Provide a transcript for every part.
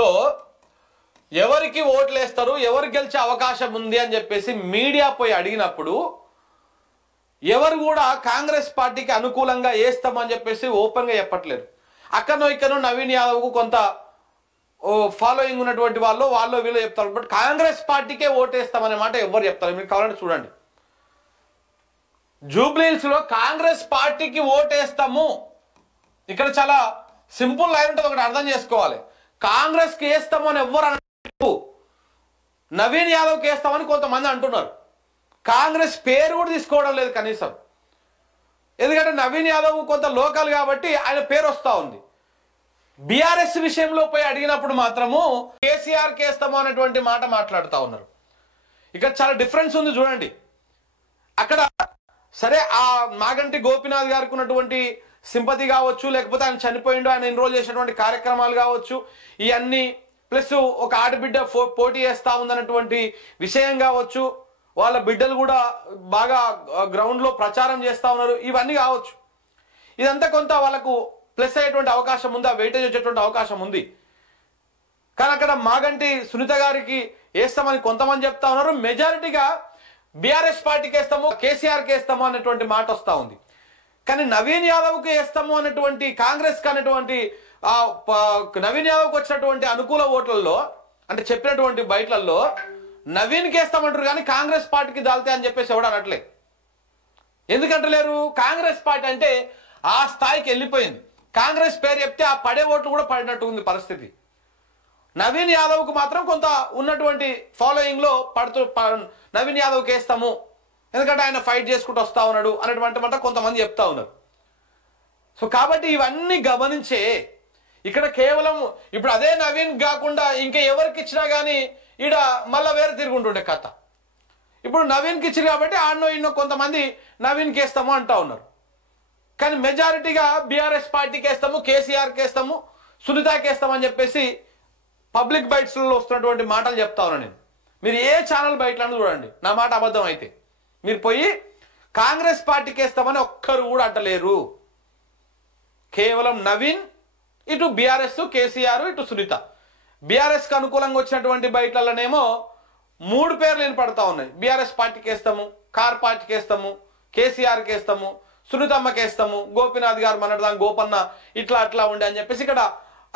లో ఎవరికి ఓట్లు వేస్తారు, ఎవరు గెలిచే అవకాశం ఉంది అని చెప్పేసి మీడియా పోయి అడిగినప్పుడు ఎవరు కూడా కాంగ్రెస్ పార్టీకి అనుకూలంగా వేస్తామని చెప్పేసి ఓపెన్గా చెప్పట్లేదు. అక్కడనో ఇక్కడనో నవీన్ యాదవ్కు కొంత ఫాలోయింగ్ ఉన్నటువంటి వాళ్ళు వీళ్ళు చెప్తారు. బట్ కాంగ్రెస్ పార్టీకే ఓటేస్తామనే మాట ఎవరు చెప్తారు? మీరు కావాలంటే చూడండి. జూబ్లీహిల్స్లో కాంగ్రెస్ పార్టీకి ఓటేస్తాము, ఇక్కడ చాలా సింపుల్ లైన్ ఉంటుంది, ఒకటి అర్థం చేసుకోవాలి. కాంగ్రెస్కి వేస్తాము అని ఎవ్వరు అన్నారు, నవీన్ యాదవ్కి వేస్తామని కొంతమంది అంటున్నారు. కాంగ్రెస్ పేరు కూడా తీసుకోవడం లేదు కనీసం. ఎందుకంటే నవీన్ యాదవ్ కొంత లోకల్ కాబట్టి ఆయన పేరు వస్తూ ఉంది. బీఆర్ఎస్ విషయంలో పోయి అడిగినప్పుడు మాత్రము కేసీఆర్కి వేస్తాము అనేటువంటి మాట మాట్లాడుతూ ఉన్నారు. ఇక్కడ చాలా డిఫరెన్స్ ఉంది చూడండి. అక్కడ సరే ఆ మాగంటి గోపీనాథ్ గారికి ఉన్నటువంటి సింపతి కావచ్చు, లేకపోతే ఆయన చనిపోయిండు, ఆయన ఎన్రోల్ చేసినటువంటి కార్యక్రమాలు కావచ్చు, ఇవన్నీ ప్లస్ ఒక ఆడబిడ్డ పోటీ చేస్తూ ఉందన్నటువంటి విషయం కావచ్చు, వాళ్ళ బిడ్డలు కూడా బాగా గ్రౌండ్లో ప్రచారం చేస్తూ ఉన్నారు, ఇవన్నీ కావచ్చు. ఇదంతా కొంత వాళ్ళకు ప్లస్ అయ్యేటువంటి అవకాశం ఉంది, ఆ వెయిటేజ్ వచ్చేటువంటి అవకాశం ఉంది. కానీ అక్కడ మాగంటి సునీత గారికి వేస్తామని కొంతమంది చెప్తా ఉన్నారు. మెజారిటీగా బీఆర్ఎస్ పార్టీకి వేస్తాము, కేసీఆర్కి వేస్తాము అనేటువంటి మాట వస్తూ ఉంది. కానీ నవీన్ యాదవ్కి వేస్తాము అనేటువంటి కాంగ్రెస్కి అనేటువంటి నవీన్ యాదవ్కి వచ్చినటువంటి అనుకూల ఓట్లలో అంటే చెప్పినటువంటి బయటలలో నవీన్కి వేస్తామంటారు, కానీ కాంగ్రెస్ పార్టీకి దాల్తే అని చెప్పేసి ఎవడు అనట్లే. ఎందుకంటలేరు? కాంగ్రెస్ పార్టీ అంటే ఆ స్థాయికి వెళ్ళిపోయింది. కాంగ్రెస్ పేరు చెప్తే ఆ పడే ఓట్లు కూడా పడినట్టు ఉంది పరిస్థితి. నవీన్ యాదవ్కు మాత్రం కొంత ఉన్నటువంటి ఫాలోయింగ్లో నవీన్ యాదవ్కి వేస్తాము, ఎందుకంటే ఆయన ఫైట్ చేసుకుంటూ వస్తూ ఉన్నాడు అనేటువంటి మాట కొంతమంది చెప్తా ఉన్నారు. సో కాబట్టి ఇవన్నీ గమనించే ఇక్కడ కేవలం ఇప్పుడు అదే నవీన్ కాకుండా ఇంకా ఎవరికి ఇచ్చినా కానీ ఈడ మళ్ళీ వేరే తిరుగుంటుండే కథ. ఇప్పుడు నవీన్కి ఇచ్చారు కాబట్టి ఆడనో ఇన్నో కొంతమంది నవీన్కి వేస్తాము అంటా ఉన్నారు. కానీ మెజారిటీగా బీఆర్ఎస్ పార్టీకి వేస్తాము, కేసీఆర్కి వేస్తాము, సునీతకి వేస్తామని చెప్పేసి పబ్లిక్ బైట్స్లో వస్తున్నటువంటి మాటలు చెప్తా ఉన్నాను నేను. మీరు ఏ ఛానల్ బయటలను చూడండి, నా మాట అబద్ధం అయితే మీరు పోయి కాంగ్రెస్ పార్టీకి వేస్తామని ఒక్కరు కూడా అంటలేరు. కేవలం నవీన్, ఇటు బీఆర్ఎస్ కేసీఆర్, ఇటు సునీత. బీఆర్ఎస్కి అనుకూలంగా వచ్చినటువంటి బయటలనేమో 3 పేర్లు వినపడతా ఉన్నాయి. బీఆర్ఎస్ పార్టీకి వేస్తాము, కార్ పార్టీకి వేస్తాము, కేసీఆర్కి వేస్తాము, సునీతమ్మకి వేస్తాము, గోపీనాథ్ గారు మనదాని గోపన్న ఇట్లా అట్లా ఉండే అని చెప్పేసి ఇక్కడ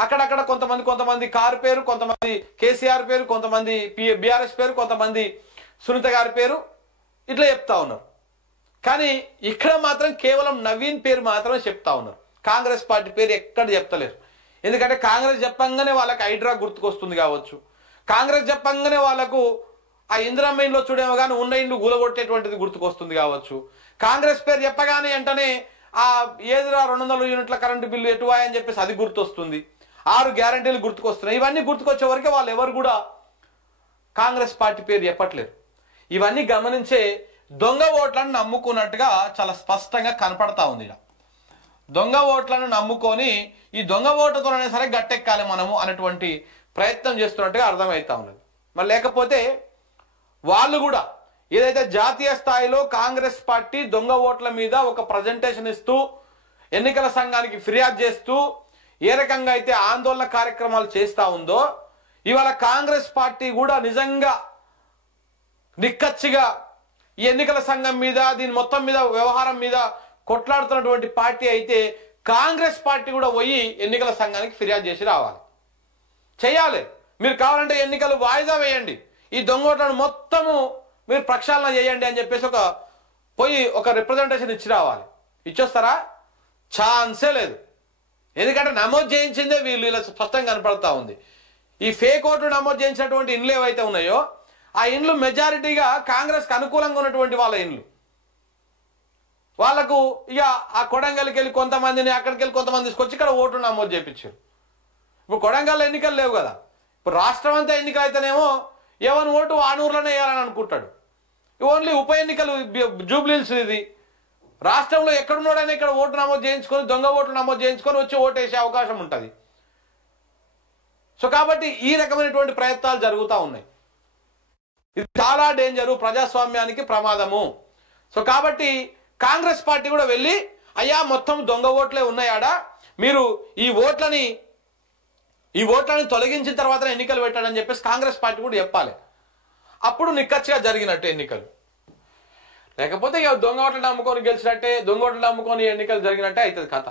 అక్కడక్కడ కొంతమంది కారు పేరు, కొంతమంది కేసీఆర్ పేరు, కొంతమంది బీఆర్ఎస్ పేరు, కొంతమంది సునీత గారి పేరు ఇట్లా చెప్తా ఉన్నారు. కానీ ఇక్కడ మాత్రం కేవలం నవీన్ పేరు మాత్రమే చెప్తా ఉన్నారు. కాంగ్రెస్ పార్టీ పేరు ఎక్కడ చెప్తలేరు. ఎందుకంటే కాంగ్రెస్ చెప్పంగానే వాళ్ళకి హైడ్రా గుర్తుకొస్తుంది కావచ్చు, కాంగ్రెస్ చెప్పంగానే వాళ్ళకు ఆ ఇందిరమ్మ ఇంట్లో చూడేమో కానీ ఉన్న ఇండ్లు గులగొట్టేటువంటిది గుర్తుకొస్తుంది కావచ్చు. కాంగ్రెస్ పేరు చెప్పగానే వెంటనే ఆ ఏదిరా 200 యూనిట్ల కరెంటు బిల్లు ఎటువా అని చెప్పేసి అది గుర్తొస్తుంది, 6 గ్యారంటీలు గుర్తుకొస్తున్నాయి. ఇవన్నీ గుర్తుకొచ్చే వరకే వాళ్ళు ఎవరు కూడా కాంగ్రెస్ పార్టీ పేరు చెప్పట్లేరు. ఇవన్నీ గమనించే దొంగ ఓట్లను నమ్ముకున్నట్టుగా చాలా స్పష్టంగా కనపడతా ఉంది. దొంగ ఓట్లను నమ్ముకొని ఈ దొంగ ఓటుతోనే సరే గట్టెక్కాలి మనము అనేటువంటి ప్రయత్నం చేస్తున్నట్టుగా అర్థమవుతా ఉన్నది. మరి లేకపోతే వాళ్ళు కూడా ఏదైతే జాతీయ స్థాయిలో కాంగ్రెస్ పార్టీ దొంగ ఓట్ల మీద ఒక ప్రజెంటేషన్ ఇస్తూ ఎన్నికల సంఘానికి ఫిర్యాదు చేస్తూ ఏ రకంగా అయితే ఆందోళన కార్యక్రమాలు చేస్తూ ఉందో, ఇవాళ కాంగ్రెస్ పార్టీ కూడా నిజంగా నిక్కచ్చిగా ఈ ఎన్నికల సంఘం మీద దీని మొత్తం మీద వ్యవహారం మీద కొట్లాడుతున్నటువంటి పార్టీ అయితే కాంగ్రెస్ పార్టీ కూడా పోయి ఎన్నికల సంఘానికి ఫిర్యాదు చేసి రావాలి, చేయాలి. మీరు కావాలంటే ఎన్నికలు వాయిదా వేయండి, ఈ దొంగోట్లను మొత్తము మీరు ప్రక్షాళన చేయండి అని చెప్పేసి ఒక రిప్రజెంటేషన్ ఇచ్చి రావాలి. ఇచ్చొస్తారా? ఛాన్సే లేదు. ఎందుకంటే నమోదు చేయించిందే వీళ్ళు ఇలా స్పష్టంగా కనపడతా ఉంది. ఈ ఫేక్ ఓట్లు నమోదు చేయించినటువంటి ఇండ్లు ఏవైతే ఉన్నాయో ఆ ఇండ్లు మెజారిటీగా కాంగ్రెస్కి అనుకూలంగా ఉన్నటువంటి వాళ్ళ ఇండ్లు. వాళ్ళకు ఇక ఆ కొడంగల్కి వెళ్ళి కొంతమందిని, అక్కడికి వెళ్ళి కొంతమంది తీసుకొచ్చి ఇక్కడ ఓట్లు నమోదు చేయించారు. ఇప్పుడు కొడంగల్ ఎన్నికలు లేవు కదా, ఇప్పుడు రాష్ట్రం అంతా ఎన్నికలు అయితేనేమో ఎవరి ఓటు ఆనూరులోనే వేయాలని అనుకుంటాడు. ఓన్లీ ఉప ఎన్నికలు జూబ్లీహిల్స్, ఇది రాష్ట్రంలో ఎక్కడున్నాడని ఇక్కడ ఓటు నమోదు చేయించుకొని దొంగ ఓట్లు నమోదు చేయించుకొని వచ్చి ఓటు వేసే అవకాశం ఉంటుంది. సో కాబట్టి ఈ రకమైనటువంటి ప్రయత్నాలు జరుగుతూ ఉన్నాయి. ఇది చాలా డేంజరు, ప్రజాస్వామ్యానికి ప్రమాదము. సో కాబట్టి కాంగ్రెస్ పార్టీ కూడా వెళ్ళి అయ్యా మొత్తం దొంగ ఓట్లే ఉన్నాయాడా, మీరు ఈ ఓట్లని ఈ ఓట్లను తొలగించిన తర్వాత ఎన్నికలు పెట్టాడని చెప్పేసి కాంగ్రెస్ పార్టీ కూడా చెప్పాలి. అప్పుడు నిక్కచ్చిగా జరిగినట్టు ఎన్నికలు. లేకపోతే ఇక దొంగ ఓట్లు నమ్ముకొని గెలిచినట్టే, దొంగ ఓట్లు నమ్ముకొని ఎన్నికలు జరిగినట్టే అవుతుంది కథ.